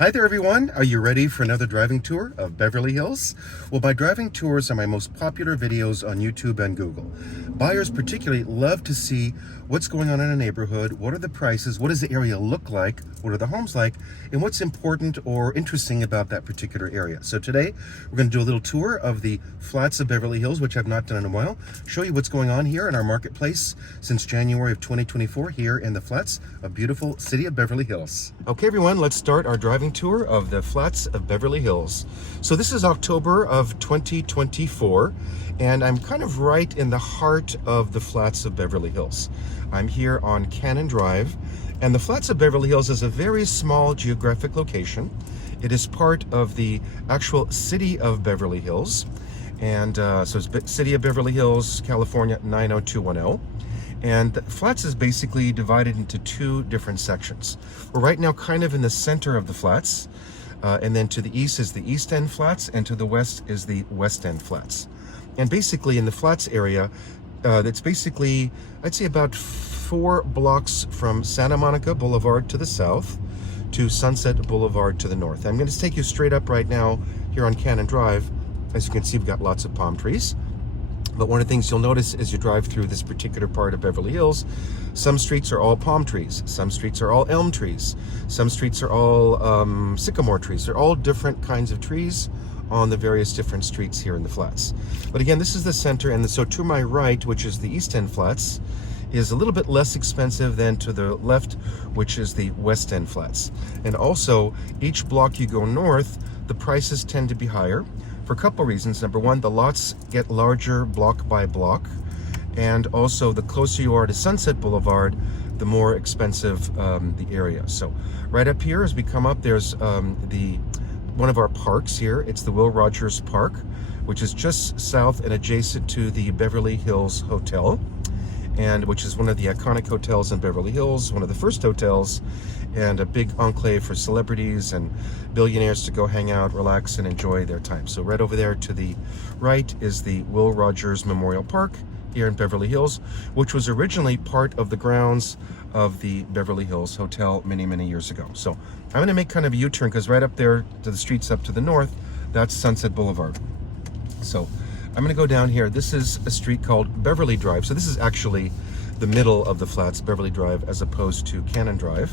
Hi there everyone, are you ready for another driving tour of Beverly Hills? Well, my driving tours are my most popular videos on YouTube and Google. Buyers particularly love to see what's going on in a neighborhood, what are the prices, what does the area look like, what are the homes like, and what's important or interesting about that particular area. So today, we're going to do a little tour of the flats of Beverly Hills, which I've not done in a while, show you what's going on here in our marketplace since January of 2024 here in the flats of beautiful city of Beverly Hills. Okay everyone, let's start our driving tour of the flats of Beverly Hills. So this is October of 2024 and I'm kind of right in the heart of the flats of Beverly Hills. I'm here on Cannon Drive, and the flats of Beverly Hills is a very small geographic location. It is part of the actual city of Beverly Hills, and so it's city of Beverly Hills, California 90210. And the flats is basically divided into two different sections. We're right now kind of in the center of the flats, and then to the east is the East End Flats, and to the west is the West End Flats. And basically in the flats area, it's basically, I'd say about 4 blocks from Santa Monica Boulevard to the south to Sunset Boulevard to the north. I'm going to take you straight up right now here on Cannon Drive. As you can see, we've got lots of palm trees. But one of the things you'll notice as you drive through this particular part of Beverly Hills, some streets are all palm trees, some streets are all elm trees, some streets are all sycamore trees. They're all different kinds of trees on the various different streets here in the flats. But again, this is the center, and so to my right, which is the East End Flats, is a little bit less expensive than to the left, which is the West End Flats. And also, each block you go north, the prices tend to be higher for a couple reasons. Number one, the lots get larger block by block, and also the closer you are to Sunset Boulevard, the more expensive the area. So right up here, as we come up, there's one of our parks here. It's the Will Rogers Park, which is just south and adjacent to the Beverly Hills Hotel, and which is one of the iconic hotels in Beverly Hills, one of the first hotels, and a big enclave for celebrities and billionaires to go hang out, relax, and enjoy their time. So right over there to the right is the Will Rogers Memorial Park here in Beverly Hills, which was originally part of the grounds of the Beverly Hills Hotel many years ago. So I'm going to make kind of a U-turn because right up there to the streets up to the north, that's Sunset Boulevard. So I'm going to go down here. This is a street called Beverly Drive. So this is actually the middle of the flats, Beverly Drive, as opposed to Cannon Drive.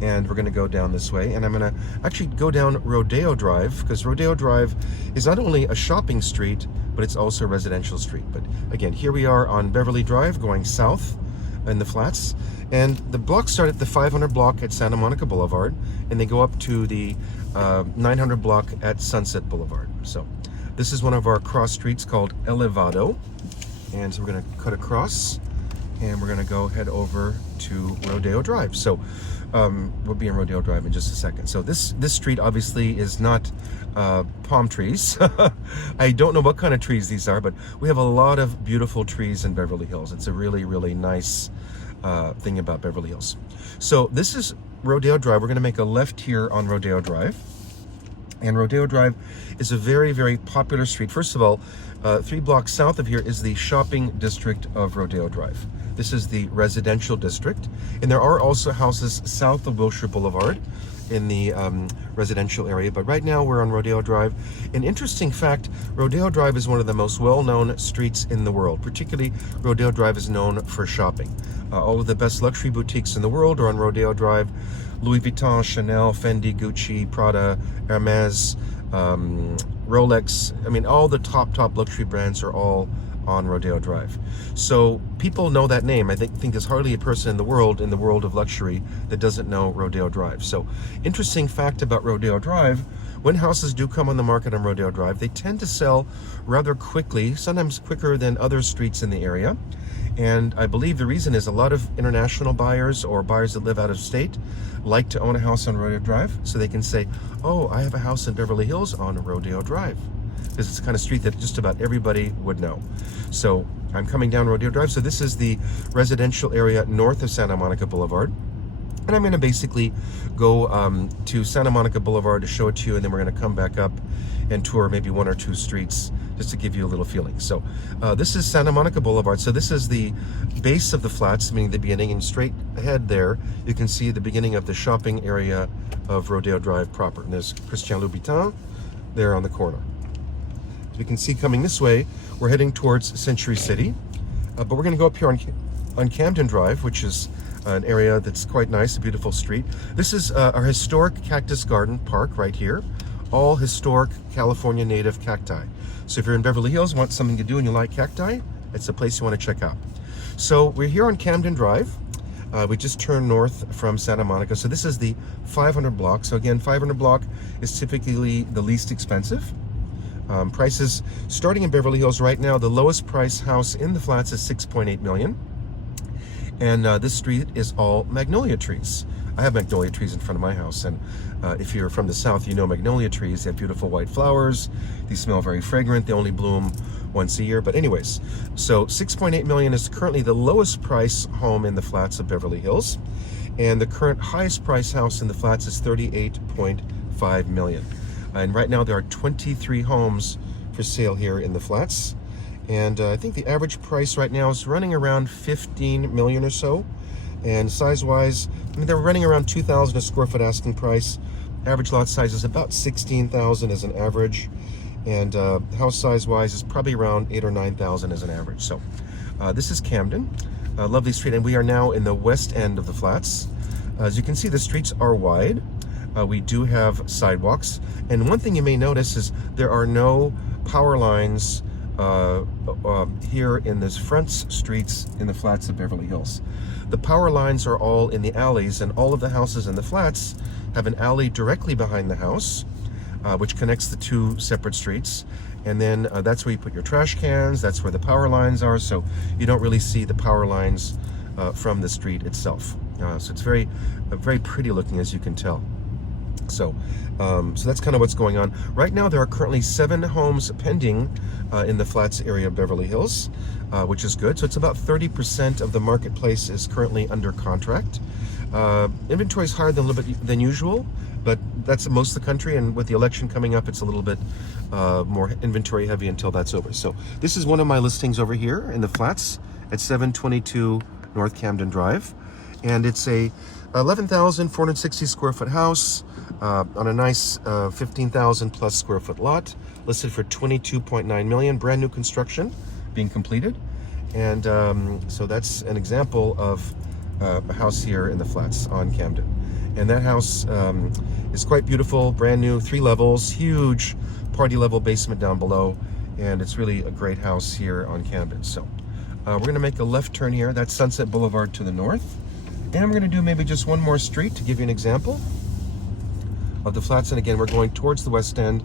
And we're going to go down this way, and I'm going to actually go down Rodeo Drive, because Rodeo Drive is not only a shopping street, but it's also a residential street. But again, here we are on Beverly Drive going south in the flats, and the blocks start at the 500 block at Santa Monica Boulevard, and they go up to the 900 block at Sunset Boulevard. So this is one of our cross streets called Elevado, and so we're going to cut across, and we're going to go head over to Rodeo Drive. So we'll be in Rodeo Drive in just a second. So this street obviously is not palm trees. I don't know what kind of trees these are, but we have a lot of beautiful trees in Beverly Hills. It's a really nice thing about Beverly Hills. So this is Rodeo Drive. We're going to make a left here on Rodeo Drive. And Rodeo Drive is a very popular street. First of all, 3 blocks south of here is the shopping district of Rodeo Drive. This is the residential district, and there are also houses south of Wilshire Boulevard in the residential area, but right now we're on Rodeo Drive. An interesting fact, Rodeo Drive is one of the most well-known streets in the world. Particularly, Rodeo Drive is known for shopping. All of the best luxury boutiques in the world are on Rodeo Drive. Louis Vuitton, Chanel, Fendi, Gucci, Prada, Hermes, Rolex. I mean, all the top luxury brands are all on Rodeo Drive. So people know that name. I think there's hardly a person in the world of luxury that doesn't know Rodeo Drive. So interesting fact about Rodeo Drive, when houses do come on the market on Rodeo Drive, they tend to sell rather quickly, sometimes quicker than other streets in the area. And I believe the reason is a lot of international buyers or buyers that live out of state like to own a house on Rodeo Drive, so they can say, oh, I have a house in Beverly Hills on Rodeo Drive, because it's the kind of street that just about everybody would know. So I'm coming down Rodeo Drive. So this is the residential area north of Santa Monica Boulevard. And I'm going to basically go to Santa Monica Boulevard to show it to you, and then we're going to come back up and tour maybe 1 or 2 streets just to give you a little feeling. So this is Santa Monica Boulevard. So this is the base of the flats, meaning the beginning, and straight ahead there you can see the beginning of the shopping area of Rodeo Drive proper. And there's Christian Louboutin there on the corner. As we can see coming this way, we're heading towards Century City, but we're going to go up here on Camden Drive, which is an area that's quite nice, a beautiful street. This is our historic cactus garden park right here, all historic California native cacti. So if you're in Beverly Hills, want something to do and you like cacti, it's a place you want to check out. So we're here on Camden Drive. We just turned north from Santa Monica. So this is the 500 block. So again, 500 block is typically the least expensive. Prices starting in Beverly Hills right now, the lowest price house in the flats is $6.8 million. And this street is all magnolia trees. I have magnolia trees in front of my house, and if you're from the south, you know magnolia trees. They have beautiful white flowers. They smell very fragrant. They only bloom once a year. But anyways, so $6.8 million is currently the lowest price home in the flats of Beverly Hills, and the current highest price house in the flats is $38.5 million. And right now there are 23 homes for sale here in the flats. And I think the average price right now is running around 15 million or so. And size-wise, I mean, they're running around 2,000 a square foot asking price. Average lot size is about 16,000 as an average. And house size-wise is probably around 8,000 or 9,000 as an average. So this is Camden, lovely street. And we are now in the west end of the flats. As you can see, the streets are wide. We do have sidewalks. And one thing you may notice is there are no power lines here in this front streets in the flats of Beverly Hills. The power lines are all in the alleys, and all of the houses in the flats have an alley directly behind the house, which connects the two separate streets. And then that's where you put your trash cans. That's where the power lines are. So you don't really see the power lines from the street itself. So it's very pretty looking, as you can tell. So that's kind of what's going on. Right now, there are currently 7 homes pending in the flats area of Beverly Hills, which is good. So it's about 30% of the marketplace is currently under contract. Inventory is higher than usual, but that's most of the country. And with the election coming up, it's a little bit more inventory heavy until that's over. So this is one of my listings over here in the flats at 722 North Camden Drive. And it's a 11,460 square foot house on a nice 15,000 plus square foot lot, listed for $22.9 million, brand new construction being completed. And so that's an example of a house here in the flats on Camden. And that house is quite beautiful, brand new, 3 levels, huge party level basement down below. And it's really a great house here on Camden. So we're gonna make a left turn here. That's Sunset Boulevard to the north. And we're going to do maybe just one more street to give you an example of the flats. And again, we're going towards the west end.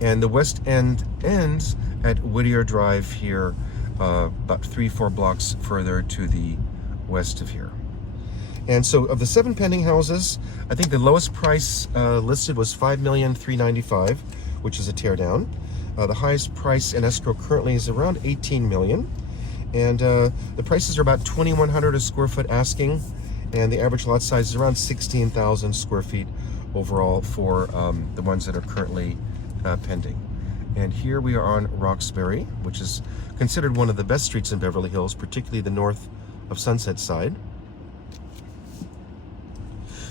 And the west end ends at Rodeo Drive here, about 3-4 blocks further to the west of here. And so of the 7 pending houses, I think the lowest price listed was $5,395,000, which is a tear down. The highest price in escrow currently is around $18 million. And the prices are about $2,100 a square foot asking. And the average lot size is around 16,000 square feet overall for the ones that are currently pending. And here we are on Roxbury, which is considered one of the best streets in Beverly Hills, particularly the north of Sunset side.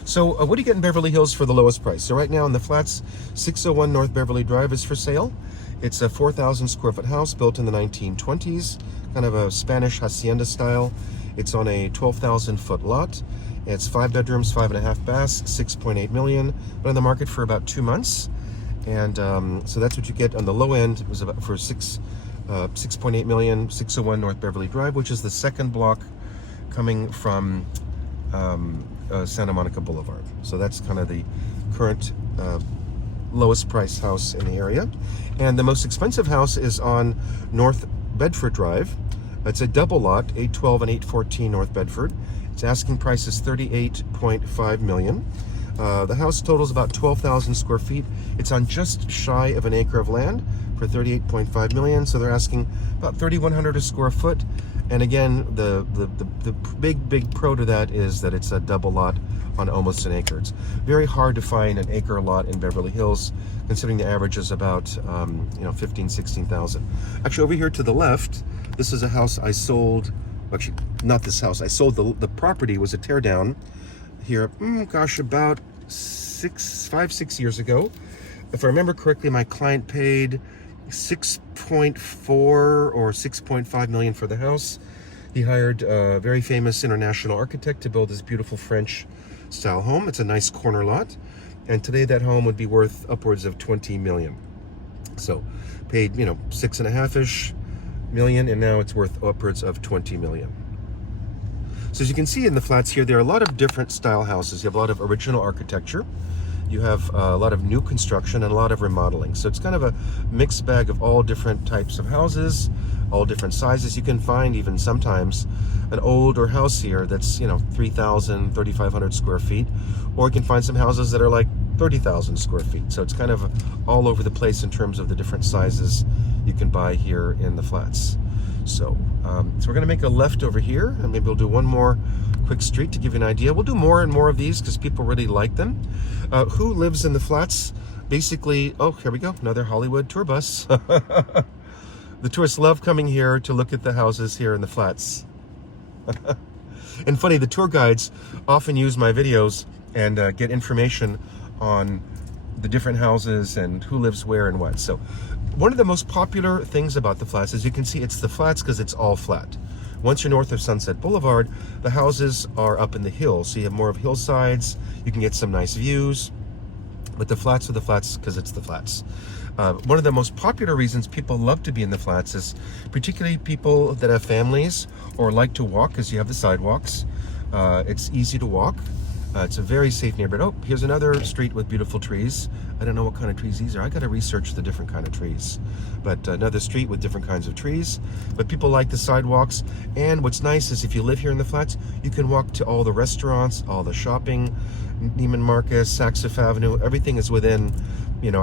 So what do you get in Beverly Hills for the lowest price? So right now in the flats, 601 North Beverly Drive is for sale. It's a 4,000 square foot house built in the 1920s, kind of a Spanish hacienda style. It's on a 12,000 foot lot. It's 5 bedrooms, 5.5 baths, $6.8 million, but on the market for about 2 months. And so that's what you get on the low end. It was about for $6.8 million, 601 North Beverly Drive, which is the second block coming from Santa Monica Boulevard. So that's kind of the current lowest price house in the area. And the most expensive house is on North Bedford Drive. It's a double lot, 812 and 814 North Bedford. Its asking price is $38.5 million. The house totals about 12,000 square feet. It's on just shy of an acre of land for $38.5 million. So they're asking about $3,100 a square foot. And again, the big pro to that is that it's a double lot on almost an acre. It's very hard to find an acre lot in Beverly Hills, considering the average is about 15,000, 16,000. Actually, over here to the left, this is a house I sold. Actually, not this house. I sold the property. Was a tear down here. Gosh, about 6 years ago. If I remember correctly, my client paid 6.4 or 6.5 million for the house. He hired a very famous international architect to build this beautiful French style home. It's a nice corner lot, and today that home would be worth upwards of 20 million. So paid 6.5-ish million, and now it's worth upwards of 20 million. So as you can see in the flats here, there are a lot of different style houses. You have a lot of original architecture, you have a lot of new construction, and a lot of remodeling. So it's kind of a mixed bag of all different types of houses, all different sizes. You can find even sometimes an older house here that's 3,000, 3,500 square feet, or you can find some houses that are like 30,000 square feet. So it's kind of all over the place in terms of the different sizes you can buy here in the flats. So we're going to make a left over here, and maybe we'll do one more quick street to give you an idea. We'll do more and more of these because people really like them. Who lives in the flats? Basically, oh, here we go, another Hollywood tour bus. The tourists love coming here to look at the houses here in the flats. And funny, the tour guides often use my videos and get information on the different houses and who lives where and what. So one of the most popular things about the flats, as you can see, it's the flats because it's all flat. Once you're north of Sunset Boulevard, the houses are up in the hills, so you have more of hillsides. You can get some nice views, but the flats are the flats because it's the flats. One of the most popular reasons people love to be in the flats is particularly people that have families or like to walk, because you have the sidewalks. It's easy to walk. It's a very safe neighborhood. Oh, here's another street with beautiful trees. I don't know what kind of trees these are. I got to research the different kind of trees. But another street with different kinds of trees. But people like the sidewalks. And what's nice is if you live here in the flats, you can walk to all the restaurants, all the shopping, Neiman Marcus, Saxif Avenue. Everything is within,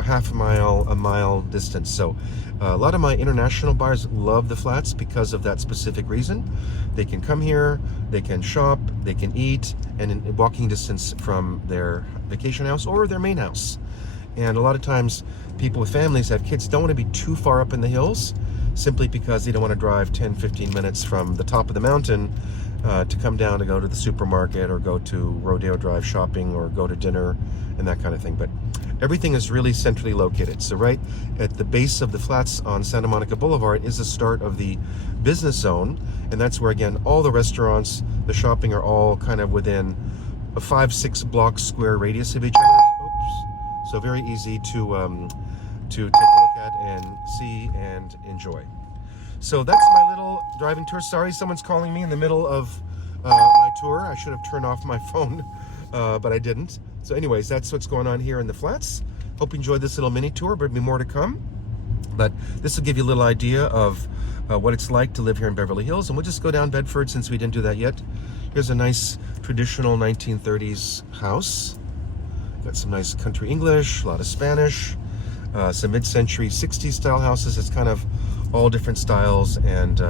half a mile distance. So a lot of my international buyers love the flats because of that specific reason. They can come here, they can shop, they can eat, and in walking distance from their vacation house or their main house. And a lot of times people with families have kids don't want to be too far up in the hills simply because they don't want to drive 10-15 minutes from the top of the mountain to come down to go to the supermarket or go to Rodeo Drive shopping or go to dinner and that kind of thing. But everything is really centrally located. So right at the base of the flats on Santa Monica Boulevard is the start of the business zone, and that's where, again, all the restaurants, the shopping are all kind of within a 5-6 block square radius of each other. Oops. So very easy to take a look at and see and enjoy. So that's my little driving tour. Sorry, someone's calling me in the middle of my tour. I should have turned off my phone, but I didn't. So anyways, that's what's going on here in the flats. Hope you enjoyed this little mini tour, but there'll be more to come. But this will give you a little idea of what it's like to live here in Beverly Hills. And we'll just go down Bedford since we didn't do that yet. Here's a nice traditional 1930s house. Got some nice country English, a lot of Spanish, some mid-century 60s style houses. It's kind of all different styles and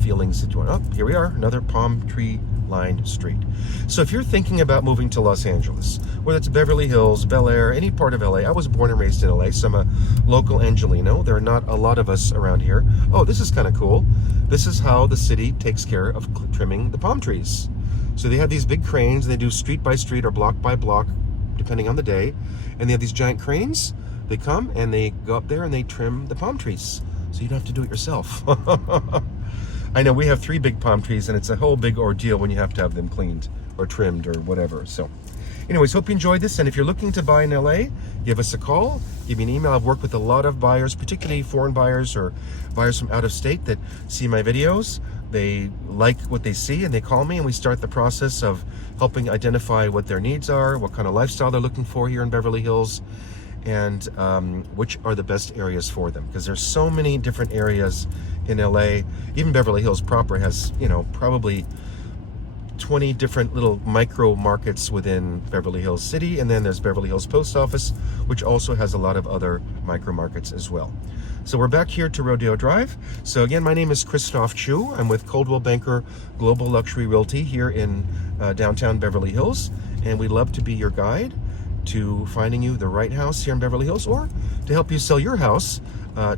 feelings that you want. Oh, here we are, another palm tree lined street. So if you're thinking about moving to Los Angeles, whether it's Beverly Hills, Bel Air, any part of LA, I was born and raised in LA, so I'm a local Angelino. There are not a lot of us around here. Oh, this is kind of cool. This is how the city takes care of trimming the palm trees. So they have these big cranes, and they do street by street or block by block, depending on the day. And they have these giant cranes. They come and they go up there and they trim the palm trees. So you don't have to do it yourself. I know we have 3 big palm trees, and it's a whole big ordeal when you have to have them cleaned or trimmed or whatever. So anyways, hope you enjoyed this. And if you're looking to buy in LA, give us a call, give me an email. I've worked with a lot of buyers, particularly foreign buyers or buyers from out of state that see my videos. They like what they see and they call me, and we start the process of helping identify what their needs are, what kind of lifestyle they're looking for here in Beverly Hills, and which are the best areas for them, because there's so many different areas in LA. Even Beverly Hills proper has, probably 20 different little micro markets within Beverly Hills City, and then there's Beverly Hills Post Office, which also has a lot of other micro markets as well. So we're back here to Rodeo Drive. So again, my name is Christophe Choo. I'm with Coldwell Banker Global Luxury Realty here in downtown Beverly Hills, and we'd love to be your guide. to finding you the right house here in Beverly Hills, or to help you sell your house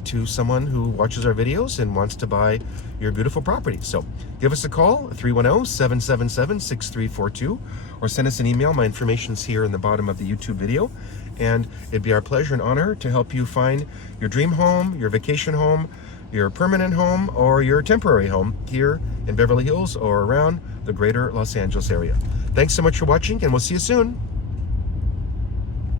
to someone who watches our videos and wants to buy your beautiful property. So give us a call, 310-777-6342, or send us an email. My information's here in the bottom of the YouTube video. And it'd be our pleasure and honor to help you find your dream home, your vacation home, your permanent home, or your temporary home here in Beverly Hills or around the greater Los Angeles area. Thanks so much for watching, and we'll see you soon.